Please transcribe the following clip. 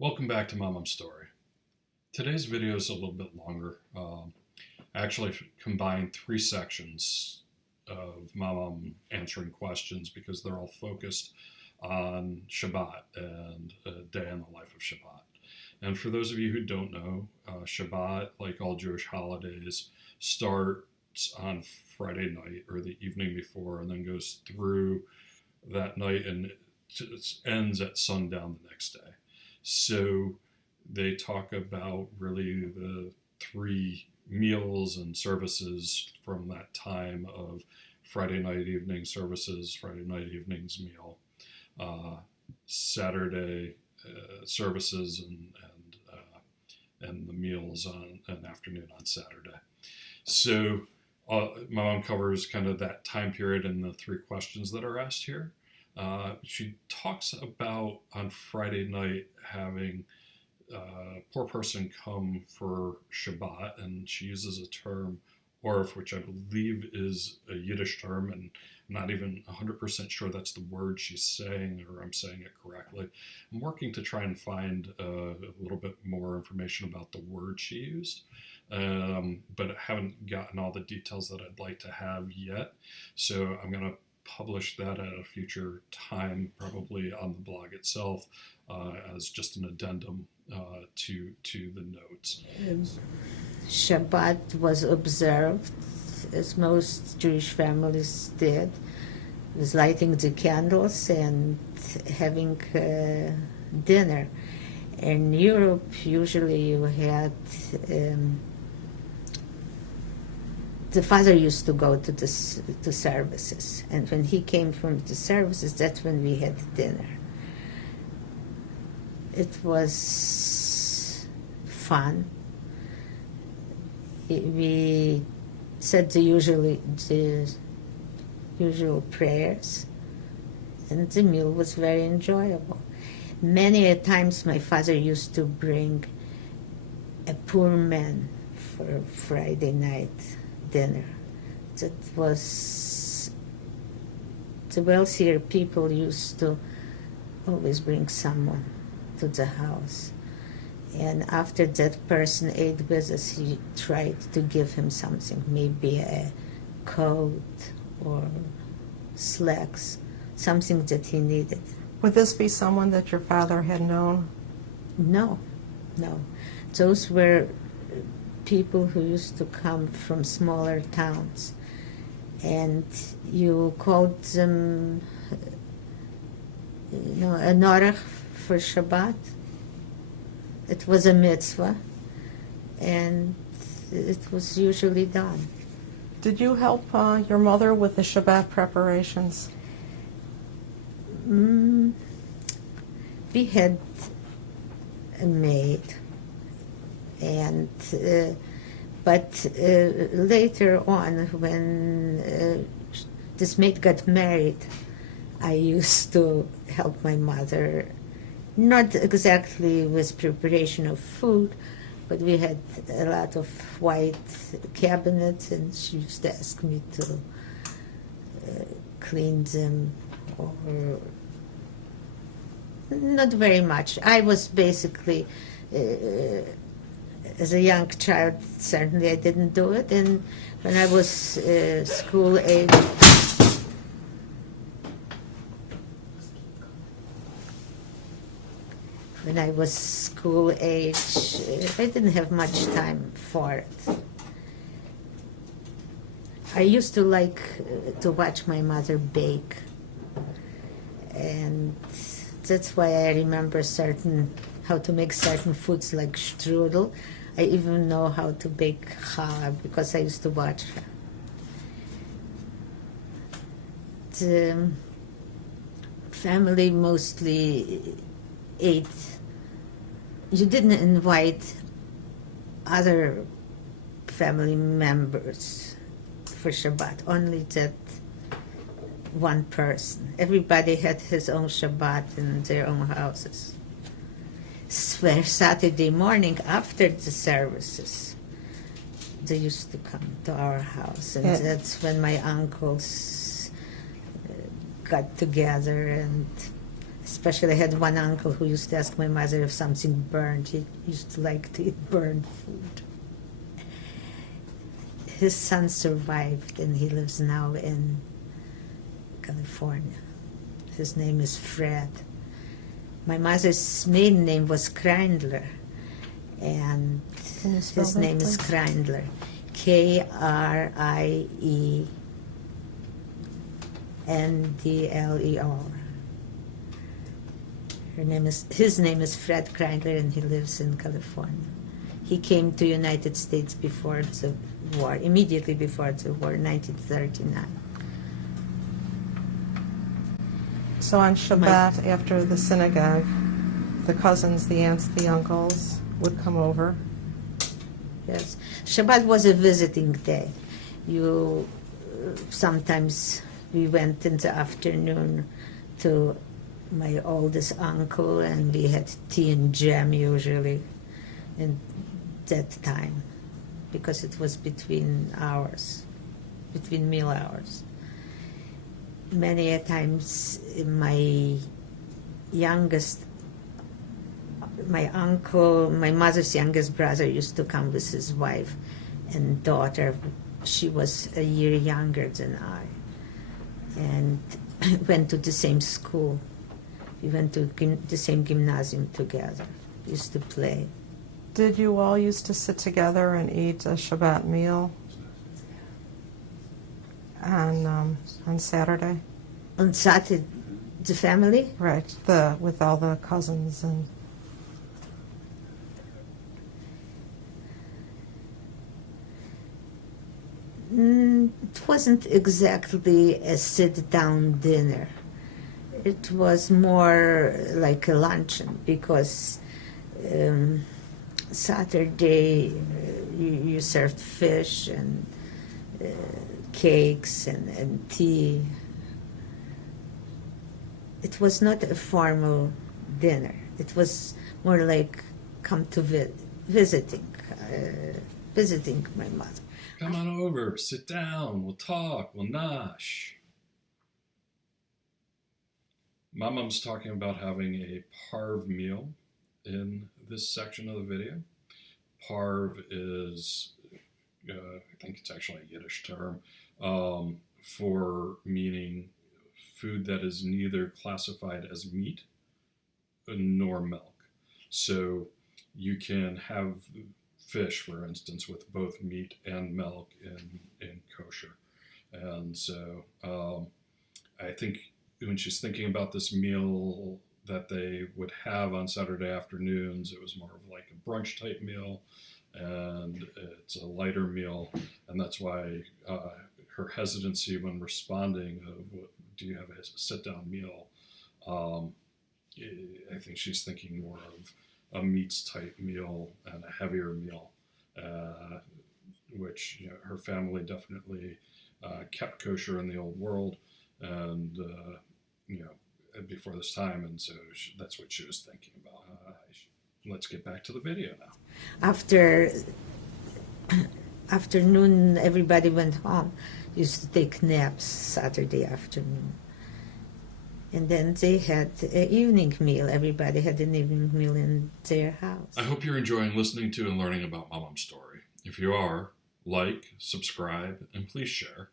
Welcome back to Mommom Story. Today's video is a little bit longer. I actually combined three sections of Mommom answering questions because they're all focused on Shabbat and a day in the life of Shabbat. And for those of you who don't know, Shabbat, like all Jewish holidays, starts on Friday night or the evening before and then goes through that night and it ends at sundown the next day. So they talk about really the three meals and services from that time of Friday night evening services, Friday night evenings meal, Saturday services, and the meals on an afternoon on Saturday. So my mom covers kind of that time period and the three questions that are asked here. She talks about on Friday night having a poor person come for Shabbat, and she uses a term, oraf, which I believe is a Yiddish term, and I'm not even 100% sure that's the word she's saying, or I'm saying it correctly. I'm working to try and find a little bit more information about the word she used, but I haven't gotten all the details that I'd like to have yet, so I'm going to publish that at a future time, probably on the blog itself, as just an addendum to the notes. Shabbat was observed, as most Jewish families did, with lighting the candles and having dinner. In Europe, usually you had the father used to go to services, and when he came from the services, that's when we had dinner. It was fun. We said the usual prayers, and the meal was very enjoyable. Many a times my father used to bring a poor man for Friday night dinner. That was, the wealthier people used to always bring someone to the house. And after that person ate with us, he tried to give him something, maybe a coat or slacks, something that he needed. Would this be someone that your father had known? No. Those were people who used to come from smaller towns, and you called them, an oraf for Shabbat. It was a mitzvah, and it was usually done. Did you help your mother with the Shabbat preparations? We had a maid, and but later on, when this maid got married, I used to help my mother, not exactly with preparation of food, but we had a lot of white cabinets, and she used to ask me to clean them, or not very much. I was basically, as a young child, certainly I didn't do it, and when I was school age, I didn't have much time for it. I used to like to watch my mother bake, and that's why I remember how to make certain foods like strudel. I even know how to bake challah because I used to watch her. The family mostly ate. You didn't invite other family members for Shabbat, only that one person. Everybody had his own Shabbat in their own houses. Where Saturday morning after the services, they used to come to our house, and that's when my uncles got together, and Especially I had one uncle who used to ask my mother if something burned. He used to like to eat burned food. His son survived, and he lives now in California. His name is Fred. My mother's maiden name was Kreindler, and Can you spell his that, name is please? Kreindler. Kreindler. His name is Fred Kreindler, and he lives in California. He came to United States before the war, immediately before the war, 1939. So on Shabbat, after the synagogue, the cousins, the aunts, the uncles would come over. Yes, Shabbat was a visiting day. Sometimes we went in the afternoon to my oldest uncle, and we had tea and jam usually in that time, because it was between meal hours. Many a times my mother's youngest brother used to come with his wife and daughter. She was a year younger than I, and went to the same school. We went to the same gymnasium together. We used to play. Did you all used to sit together and eat a Shabbat meal on Saturday? On Saturday, the family? Right, with all the cousins and... It wasn't exactly a sit-down dinner. It was more like a luncheon, because Saturday you served fish and cakes and tea. It was not a formal dinner. It was more like come to visiting my mother. Come on over, sit down, we'll talk, we'll nosh. Mommom's talking about having a parv meal in this section of the video. Parv is, I think it's actually a Yiddish term, for meaning food that is neither classified as meat nor milk. So you can have fish, for instance, with both meat and milk in kosher. And so I think when she's thinking about this meal that they would have on Saturday afternoons, it was more of like a brunch type meal, and it's a lighter meal, and that's why her hesitancy when responding of, do you have a sit-down meal, I think she's thinking more of a meats type meal and a heavier meal, which her family definitely kept kosher in the old world, and before this time, and so that's what she was thinking about. Let's get back to the video now. Afternoon, everybody went home. Used to take naps Saturday afternoon. And then they had an evening meal. Everybody had an evening meal in their house. I hope you're enjoying listening to and learning about Mommom Story. If you are, like, subscribe, and please share.